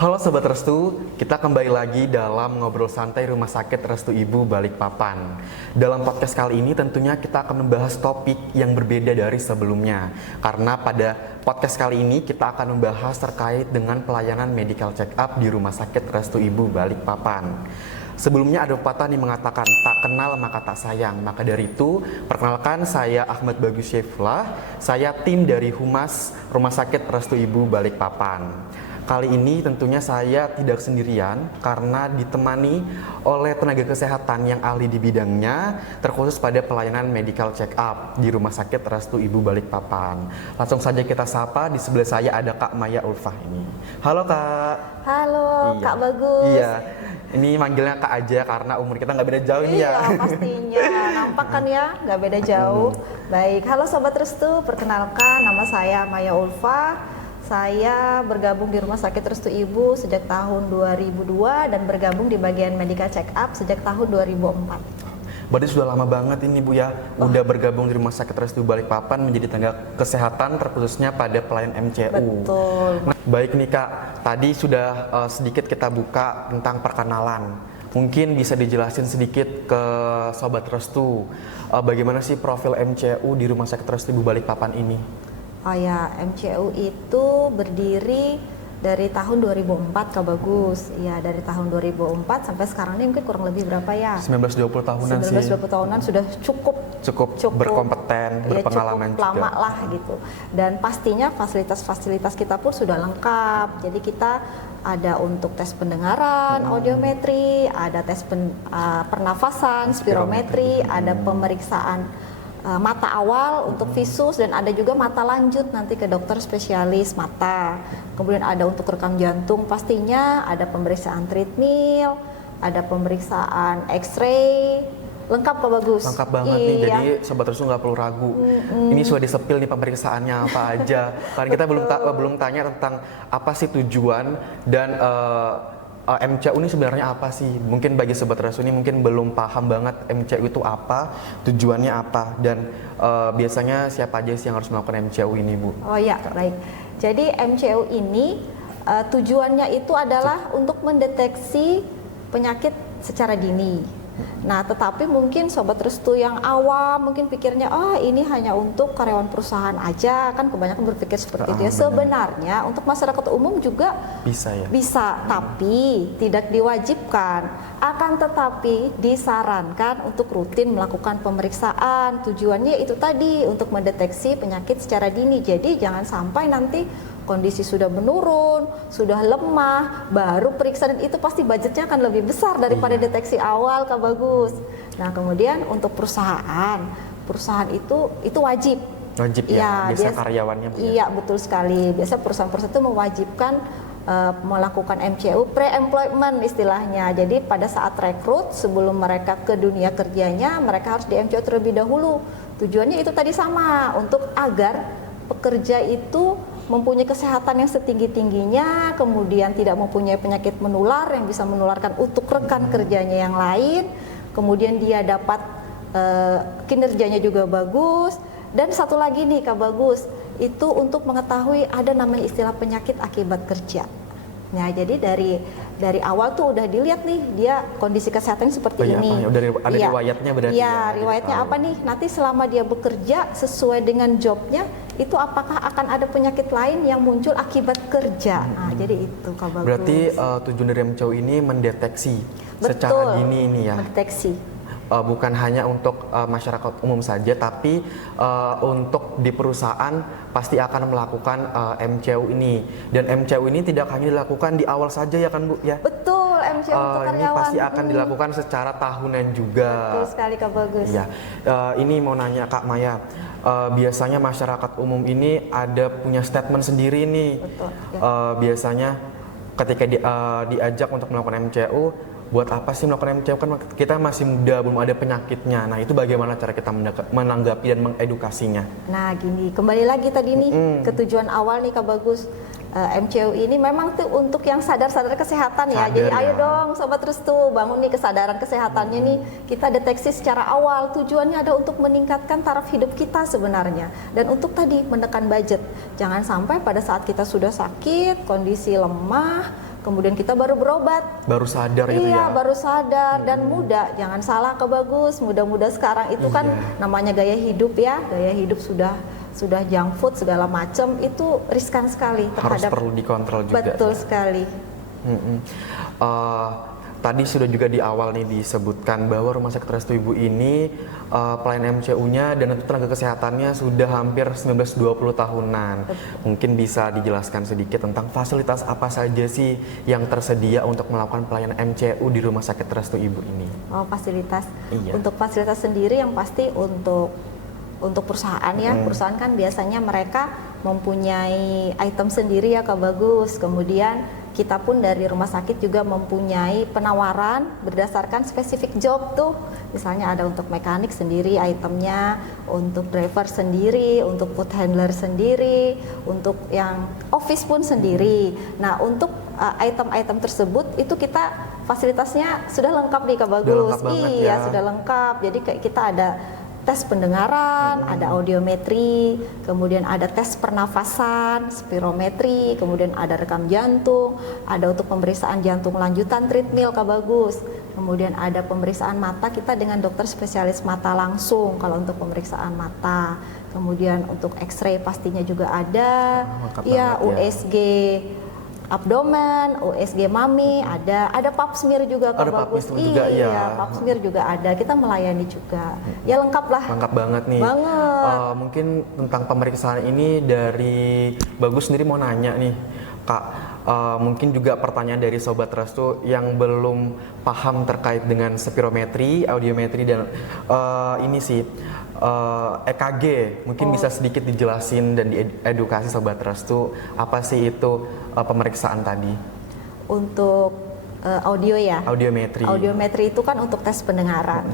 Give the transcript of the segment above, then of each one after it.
Halo Sobat Restu, kita kembali lagi dalam ngobrol santai Rumah Sakit Restu Ibu Balikpapan. Dalam podcast kali ini tentunya kita akan membahas topik yang berbeda dari sebelumnya. Karena pada podcast kali ini kita akan membahas terkait dengan pelayanan medical check up di Rumah Sakit Restu Ibu Balikpapan. Sebelumnya ada pepatah yang mengatakan, tak kenal maka tak sayang. Maka dari itu, perkenalkan saya Ahmad Bagus Syefullah, saya tim dari Humas Rumah Sakit Restu Ibu Balikpapan. Kali ini tentunya saya tidak sendirian karena ditemani oleh tenaga kesehatan yang ahli di bidangnya, terkhusus pada pelayanan medical check up di Rumah Sakit Restu Ibu Balikpapan. Langsung saja kita sapa, di sebelah saya ada Kak Maya Ulfah ini. Halo Kak. Halo Iya. Kak Bagus. Iya, ini manggilnya Kak aja karena umur kita nggak beda jauh nih ya. Iya pastinya, nampak kan ya, nggak beda jauh. Baik, halo Sobat Restu, perkenalkan nama saya Maya Ulfah. Saya bergabung di Rumah Sakit Restu Ibu sejak tahun 2002 dan bergabung di bagian medical check up sejak tahun 2004. Berarti sudah lama banget ini Bu ya, udah bergabung di Rumah Sakit Restu Balikpapan menjadi tenaga kesehatan terkhususnya pada pelayanan MCU. Betul. Nah, baik nih Kak, tadi sudah sedikit kita buka tentang perkenalan. Mungkin bisa dijelasin sedikit ke Sobat Restu, bagaimana sih profil MCU di Rumah Sakit Restu Ibu Balikpapan ini? Oh ya, MCU itu berdiri dari tahun 2004 Kak Bagus. Iya, dari tahun 2004 sampai sekarang ini mungkin kurang lebih berapa ya? 19-20 tahunan sih. 19-20 tahunan sudah cukup berkompeten, berpengalaman cukup lama juga. lah gitu. Dan pastinya fasilitas-fasilitas kita pun sudah lengkap. Jadi kita ada untuk tes pendengaran, audiometri, ada tes pernafasan, spirometri, ada pemeriksaan mata awal untuk visus, dan ada juga mata lanjut nanti ke dokter spesialis mata. Kemudian ada untuk rekam jantung, pastinya ada pemeriksaan treadmill, ada pemeriksaan X-ray, lengkap Kak Bagus. Lengkap banget nih, jadi Sobat Restu nggak perlu ragu. Ini sudah disepil nih pemeriksaannya apa aja. Karena kita belum tanya tentang apa sih tujuan dan MCU ini sebenarnya apa sih? Mungkin bagi Sobat Restu ini mungkin belum paham banget MCU itu apa, tujuannya apa, dan biasanya siapa aja sih yang harus melakukan MCU ini, Bu? Oh ya, baik. Jadi MCU ini tujuannya itu adalah untuk mendeteksi penyakit secara dini. Nah, tetapi mungkin Sobat Restu yang awam mungkin pikirnya, ini hanya untuk karyawan perusahaan aja, kan kebanyakan berpikir seperti itu ya. Sebenarnya untuk masyarakat umum juga Bisa ya? bisa, tapi tidak diwajibkan. Akan tetapi disarankan untuk rutin melakukan pemeriksaan. Tujuannya itu tadi, untuk mendeteksi penyakit secara dini. Jadi jangan sampai nanti kondisi sudah menurun, sudah lemah, baru periksa, dan itu pasti budgetnya akan lebih besar daripada deteksi awal Kak Bagus. Nah, kemudian untuk perusahaan itu wajib. Wajib ya, biasa karyawannya. Bu, iya, betul sekali. Biasa perusahaan-perusahaan itu mewajibkan melakukan MCU pre-employment istilahnya. Jadi pada saat rekrut, sebelum mereka ke dunia kerjanya, mereka harus di MCU terlebih dahulu. Tujuannya itu tadi sama, untuk agar pekerja itu mempunyai kesehatan yang setinggi-tingginya, kemudian tidak mempunyai penyakit menular yang bisa menularkan untuk rekan kerjanya yang lain, kemudian dia dapat kinerjanya juga bagus. Dan satu lagi nih Kak Bagus, itu untuk mengetahui ada namanya istilah penyakit akibat kerja. Nah, jadi dari awal tuh udah dilihat nih dia kondisi kesehatannya seperti ini. Ada riwayatnya berarti. Iya, riwayatnya apa nih? Nanti selama dia bekerja sesuai dengan jobnya, itu apakah akan ada penyakit lain yang muncul akibat kerja? Nah, jadi itu Kak Bagus. Berarti tujuan dari MCU ini mendeteksi secara dini ini ya. Mendeteksi. Bukan hanya untuk masyarakat umum saja, tapi untuk di perusahaan pasti akan melakukan MCU ini. Dan MCU ini tidak hanya dilakukan di awal saja ya kan Bu ya? Betul, MCU untuk karyawan. Ini pasti akan dilakukan secara tahunan juga. Betul sekali Kak Bagus. Iya. Ini mau nanya Kak Maya, biasanya masyarakat umum ini ada punya statement sendiri nih. Betul. Ya. Biasanya ketika diajak untuk melakukan MCU, buat apa sih melakukan MCU, kan kita masih muda, belum ada penyakitnya. Nah, itu bagaimana cara kita menanggapi dan mengedukasinya? Nah, gini, kembali lagi tadi nih ke tujuan awal nih Kak Bagus. MCU ini memang tuh untuk yang sadar-sadar kesehatan ya. Jadi ayo dong Sobat Restu, bangun nih kesadaran kesehatannya nih. Kita deteksi secara awal. Tujuannya ada untuk meningkatkan taraf hidup kita sebenarnya. Dan untuk tadi menekan budget. Jangan sampai pada saat kita sudah sakit, kondisi lemah, kemudian kita baru berobat. Baru sadar itu ya. Iya, baru sadar dan muda. Jangan salah Kak Bagus, muda-muda sekarang itu kan namanya gaya hidup ya. Gaya hidup sudah junk food segala macam, itu riskan sekali Harus terhadap. perlu dikontrol juga. Betul sekali. Tadi sudah juga di awal nih disebutkan bahwa Rumah Sakit Restu Ibu ini pelayan MCU-nya dan itu tenaga kesehatannya sudah hampir 19-20 tahunan. Mungkin bisa dijelaskan sedikit tentang fasilitas apa saja sih yang tersedia untuk melakukan pelayanan MCU di Rumah Sakit Restu Ibu ini? Oh, fasilitas. Iya. Untuk fasilitas sendiri yang pasti untuk perusahaan ya. Perusahaan kan biasanya mereka mempunyai item sendiri ya Kak Bagus. Kemudian kita pun dari rumah sakit juga mempunyai penawaran berdasarkan spesifik job tuh. Misalnya ada untuk mekanik sendiri itemnya, untuk driver sendiri, untuk food handler sendiri, untuk yang office pun sendiri. Nah, untuk item-item tersebut itu kita fasilitasnya sudah lengkap nih Kak Bagus. Sudah lengkap banget Iya, ya. sudah lengkap. Jadi kayak kita ada tes pendengaran, ada audiometri, kemudian ada tes pernafasan, spirometri, kemudian ada rekam jantung, ada untuk pemeriksaan jantung lanjutan treadmill Kak Bagus. Kemudian ada pemeriksaan mata kita dengan dokter spesialis mata langsung kalau untuk pemeriksaan mata. Kemudian untuk X-ray pastinya juga ada. Lengkap Iya, banget ya. USG abdomen, USG mami, ada pap smear juga Kak Ada pap Bagus. smear juga, ya. Iya, pap smear juga ada. Kita melayani juga. Ya lengkap lah. Lengkap banget nih. Banget. Mungkin tentang pemeriksaan ini dari Bagus sendiri mau nanya nih, Kak. Mungkin juga pertanyaan dari Sobat Restu yang belum paham terkait dengan spirometri, audiometri dan ini sih EKG. Mungkin bisa sedikit dijelasin dan diedukasi Sobat Restu apa sih itu pemeriksaan tadi? Untuk audio ya. Audiometri. Audiometri itu kan untuk tes pendengaran.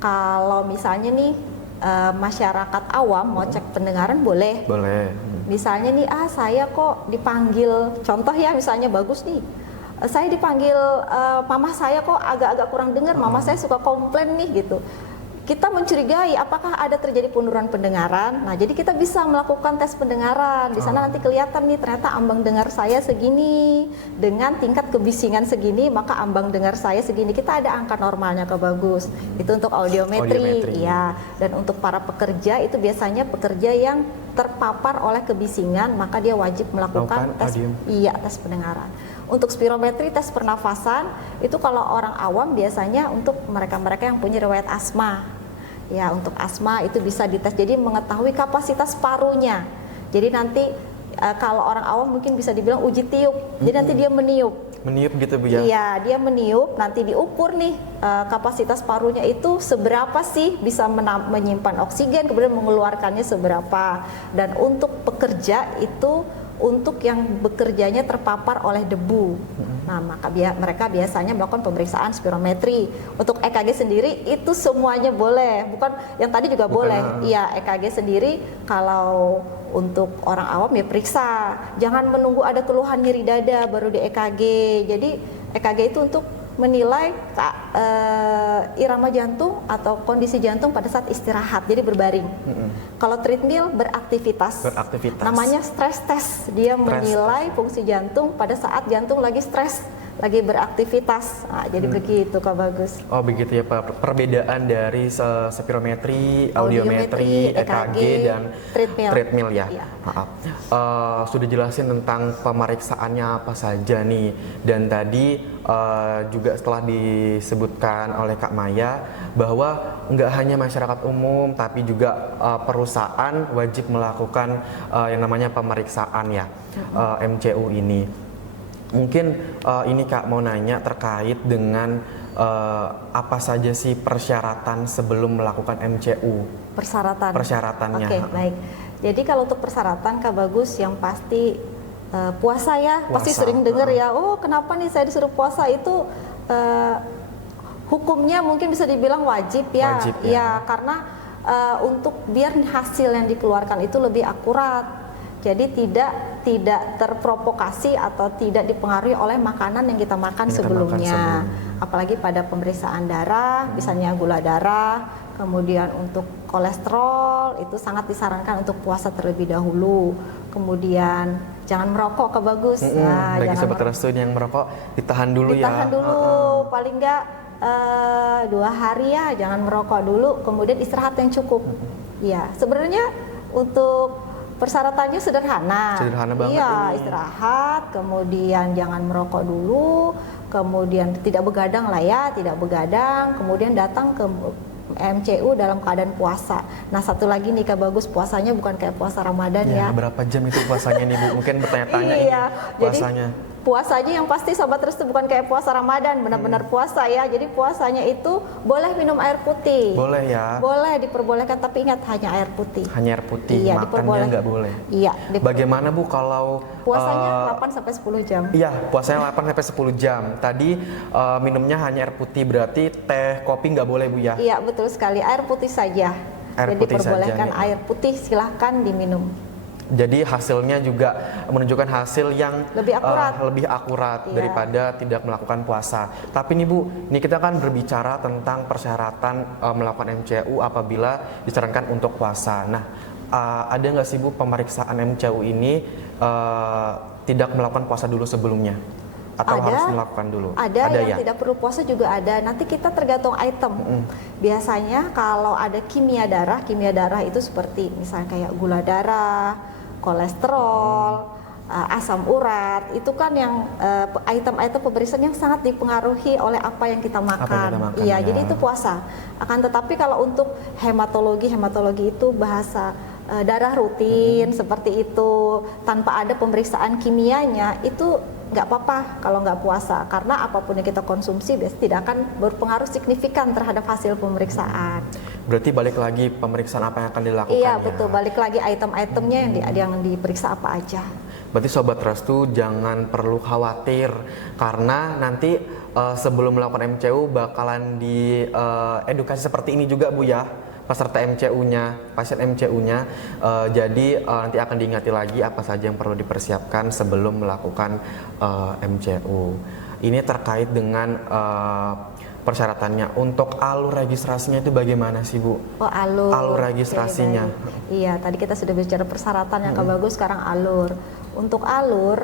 Kalau misalnya nih masyarakat awam mau cek pendengaran boleh. Boleh. Misalnya nih, saya kok dipanggil, contoh ya misalnya Bagus nih, saya dipanggil mama saya kok agak-agak kurang dengar, mama saya suka komplain nih gitu. Kita mencurigai apakah ada terjadi penurunan pendengaran. Nah, jadi kita bisa melakukan tes pendengaran. Di sana nanti kelihatan nih ternyata ambang dengar saya segini dengan tingkat kebisingan segini, maka ambang dengar saya segini. Kita ada angka normalnya Kak Bagus. Itu untuk audiometri. Iya. Dan untuk para pekerja itu biasanya pekerja yang terpapar oleh kebisingan, maka dia wajib melakukan tes tes pendengaran. Untuk spirometri, tes pernafasan, itu kalau orang awam biasanya untuk mereka-mereka yang punya riwayat asma. Ya, untuk asma itu bisa dites, jadi mengetahui kapasitas parunya. Jadi nanti kalau orang awam mungkin bisa dibilang uji tiup. Jadi nanti dia meniup. Meniup gitu Bu ya? Iya, dia meniup, nanti diukur nih kapasitas parunya itu seberapa sih bisa menyimpan oksigen, kemudian mengeluarkannya seberapa. Dan untuk pekerja itu untuk yang bekerjanya terpapar oleh debu. Nah, maka mereka biasanya melakukan pemeriksaan spirometri. Untuk EKG sendiri itu semuanya boleh, bukan yang tadi juga boleh. Iya, EKG sendiri kalau untuk orang awam ya periksa. Jangan menunggu ada keluhan nyeri dada baru di EKG. Jadi EKG itu untuk menilai irama jantung atau kondisi jantung pada saat istirahat, jadi berbaring. Kalau treadmill beraktivitas. Namanya stress test. Dia menilai fungsi jantung pada saat jantung lagi stres, lagi beraktivitas. Nah, jadi begitu Kak Bagus. Oh begitu ya Pak. Perbedaan dari spirometri, audiometri, EKG dan treadmill ya. Iya. Maaf. Sudah jelasin tentang pemeriksaannya apa saja nih. Dan tadi juga setelah disebutkan oleh Kak Maya bahwa nggak hanya masyarakat umum tapi juga perusahaan wajib melakukan yang namanya pemeriksaan ya MCU ini. Mungkin ini Kak mau nanya terkait dengan apa saja sih persyaratan sebelum melakukan MCU? Persyaratannya. Oke, baik. Jadi kalau untuk persyaratan Kak Bagus yang pasti puasa ya, pasti sering dengar ya, oh kenapa nih saya disuruh puasa, itu hukumnya mungkin bisa dibilang wajib ya. Wajib, ya. Karena untuk biar hasil yang dikeluarkan itu lebih akurat. Jadi tidak terprovokasi atau tidak dipengaruhi oleh makanan yang kita makan sebelumnya. Apalagi pada pemeriksaan darah, misalnya gula darah, kemudian untuk kolesterol itu sangat disarankan untuk puasa terlebih dahulu. kemudian jangan merokok Kak Bagus. Nah, Bagi jangan sobat restu yang merokok ditahan dulu ya. ditahan dulu, paling nggak 2 hari ya, jangan merokok dulu, kemudian istirahat yang cukup. Ya, sebenarnya untuk persyaratannya sederhana. Sederhana banget Iya, ini. istirahat, kemudian jangan merokok dulu, kemudian tidak begadang lah ya, tidak begadang, kemudian datang ke MCU dalam keadaan puasa. Nah, satu lagi nih Kak Bagus, puasanya bukan kayak puasa Ramadan ya. Berapa jam itu puasanya nih Bu? Mungkin bertanya-tanya Iya, ini puasanya. Puasanya yang pasti sobat restu bukan kayak puasa Ramadan, benar-benar puasa ya. Jadi puasanya itu boleh minum air putih. Boleh ya. Boleh diperbolehkan, tapi ingat hanya air putih. Hanya air putih, Iya, makannya diperbolehkan. nggak boleh. Iya, Bagaimana Bu kalau puasanya 8 sampai 10 jam. Iya, puasanya 8 sampai 10 jam. Tadi minumnya hanya air putih, berarti teh, kopi nggak boleh Bu ya? Iya, betul sekali. Air putih saja. Air Jadi putih diperbolehkan saja, nih. air putih, silahkan diminum. Jadi hasilnya juga menunjukkan hasil yang Lebih akurat. Iya. daripada tidak melakukan puasa. Tapi nih Bu, ini kita kan berbicara tentang persyaratan melakukan MCU apabila disarankan untuk puasa. Nah, ada nggak sih Bu pemeriksaan MCU ini tidak melakukan puasa dulu sebelumnya? Atau harus melakukan dulu? Ada yang ya? tidak perlu puasa juga ada. Nanti kita tergantung item. Biasanya kalau ada kimia darah itu seperti misalnya kayak gula darah, kolesterol, asam urat, itu kan yang item-item pemeriksaan yang sangat dipengaruhi oleh apa yang kita makan. Iya, jadi itu puasa. Akan tetapi kalau untuk hematologi itu bahasa darah rutin seperti itu tanpa ada pemeriksaan kimianya, itu nggak apa-apa kalau nggak puasa, karena apapun yang kita konsumsi biasanya tidak akan berpengaruh signifikan terhadap hasil pemeriksaan. Berarti balik lagi pemeriksaan apa yang akan dilakukan? Iya, ya? betul, balik lagi item-itemnya yang diperiksa apa aja. Berarti Sobat Restu jangan perlu khawatir karena nanti sebelum melakukan MCU bakalan di edukasi seperti ini juga Bu ya, peserta MCU-nya, pasien MCU-nya. Jadi nanti akan diingati lagi apa saja yang perlu dipersiapkan sebelum melakukan MCU. Ini terkait dengan persyaratannya. Untuk alur registrasinya itu bagaimana sih Bu? Oh, alur registrasinya. Iya, tadi kita sudah bicara persyaratan yang bagus, sekarang alur. Untuk alur,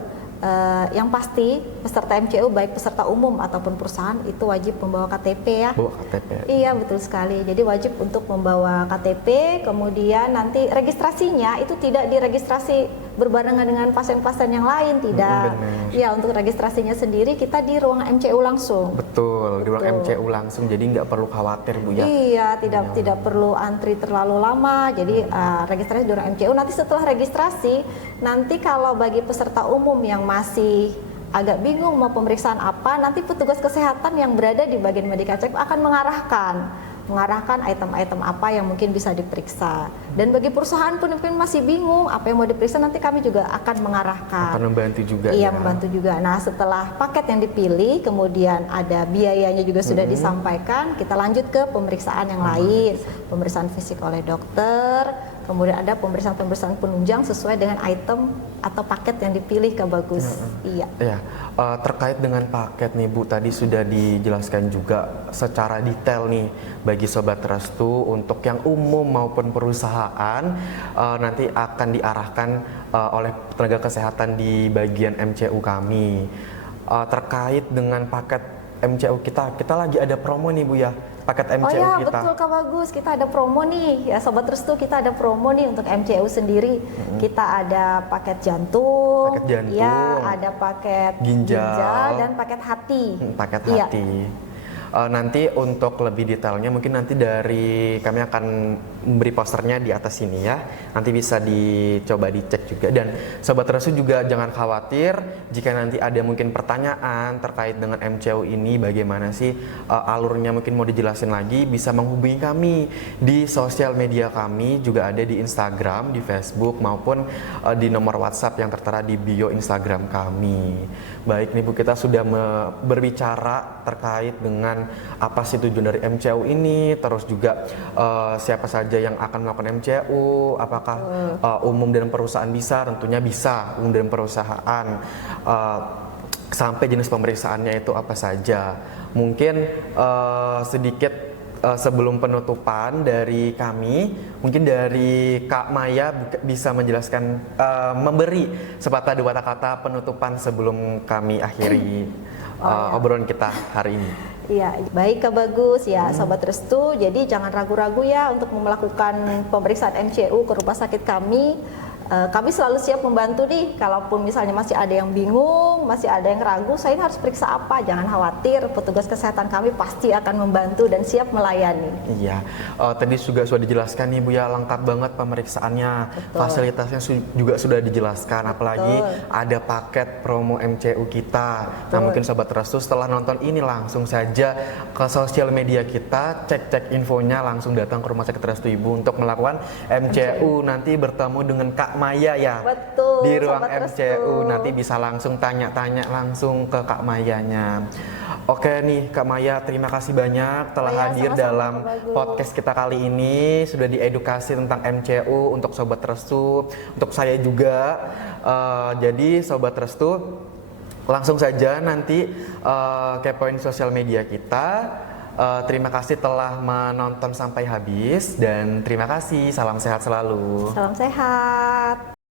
yang pasti peserta MCU baik peserta umum ataupun perusahaan itu wajib membawa KTP ya. Bawa KTP. Iya, betul sekali. Jadi wajib untuk membawa KTP, kemudian nanti registrasinya itu tidak diregistrasi berbarengan dengan pasien-pasien yang lain, tidak. Iya, untuk registrasinya sendiri kita di ruang MCU langsung. Betul, di ruang MCU langsung. Jadi nggak perlu khawatir Bu ya. Iya, tidak perlu antri terlalu lama. Jadi registrasi di ruang MCU. Nanti setelah registrasi, nanti kalau bagi peserta umum yang masih agak bingung mau pemeriksaan apa, nanti petugas kesehatan yang berada di bagian medical check akan mengarahkan item-item apa yang mungkin bisa diperiksa. Dan bagi perusahaan pun mungkin masih bingung apa yang mau diperiksa, nanti kami juga akan mengarahkan. Akan membantu juga. Iya, ya. membantu juga. Nah, setelah paket yang dipilih, kemudian ada biayanya juga sudah disampaikan, kita lanjut ke pemeriksaan yang lain. Pemeriksaan fisik oleh dokter, kemudian ada pemeriksaan penunjang sesuai dengan item atau paket yang dipilih Kak Bagus. Iya. Ya, terkait dengan paket nih Bu, tadi sudah dijelaskan juga secara detail nih bagi Sobat Restu untuk yang umum maupun perusahaan nanti akan diarahkan oleh tenaga kesehatan di bagian MCU kami. Terkait dengan paket MCU kita lagi ada promo nih Bu ya. Paket MCU oh ya, kita. Betul Kak Bagus, kita ada promo nih ya Sobat Restu, kita ada promo nih untuk MCU sendiri. Kita ada paket jantung, ya, ada paket ginjal dan paket hati. Paket hati. Nanti untuk lebih detailnya mungkin nanti dari kami akan memberi posternya di atas sini ya. Nanti bisa dicoba dicek juga. Dan Sobat Restu juga jangan khawatir jika nanti ada mungkin pertanyaan terkait dengan MCU ini, bagaimana sih alurnya, mungkin mau dijelasin lagi, bisa menghubungi kami di sosial media kami, juga ada di Instagram, di Facebook maupun di nomor WhatsApp yang tertera di bio Instagram kami. Baik nih Bu, kita sudah berbicara terkait dengan apa sih tujuan dari MCU ini, terus juga siapa saja yang akan melakukan MCU, apakah umum dan perusahaan bisa, tentunya bisa umum dan perusahaan, sampai jenis pemeriksaannya itu apa saja. Mungkin sedikit sebelum penutupan dari kami, mungkin dari Kak Maya bisa menjelaskan, memberi sepatah dua kata penutupan sebelum kami akhiri obrolan kita hari ini. Iya, baik Kak Bagus ya, Sobat Restu. Jadi jangan ragu-ragu ya untuk melakukan pemeriksaan MCU ke rumah sakit kami. Kami selalu siap membantu nih, kalaupun misalnya masih ada yang bingung, masih ada yang ragu, saya ini harus periksa apa, jangan khawatir, petugas kesehatan kami pasti akan membantu dan siap melayani. Iya, tadi juga sudah dijelaskan nih Bu ya, lengkap banget pemeriksaannya, Betul. fasilitasnya juga sudah dijelaskan, apalagi Betul. ada paket promo MCU kita. Nah Betul. mungkin Sobat Restu setelah nonton ini langsung saja ke sosial media kita, cek infonya, langsung datang ke Rumah Sakit Restu Ibu untuk melakukan MCU. Nanti bertemu dengan Kak Maya ya. Betul, Di ruang Sobat MCU Restu. nanti bisa langsung tanya-tanya langsung ke Kak Mayanya. Oke nih Kak Maya, terima kasih banyak telah Oh ya, hadir sama-sama, dalam Kak Bagus. podcast kita kali ini. Sudah diedukasi tentang MCU untuk Sobat Restu, untuk saya juga. Jadi Sobat Restu, langsung saja nanti kepoin sosial media kita. Terima kasih telah menonton sampai habis dan terima kasih. Salam sehat selalu. Salam sehat.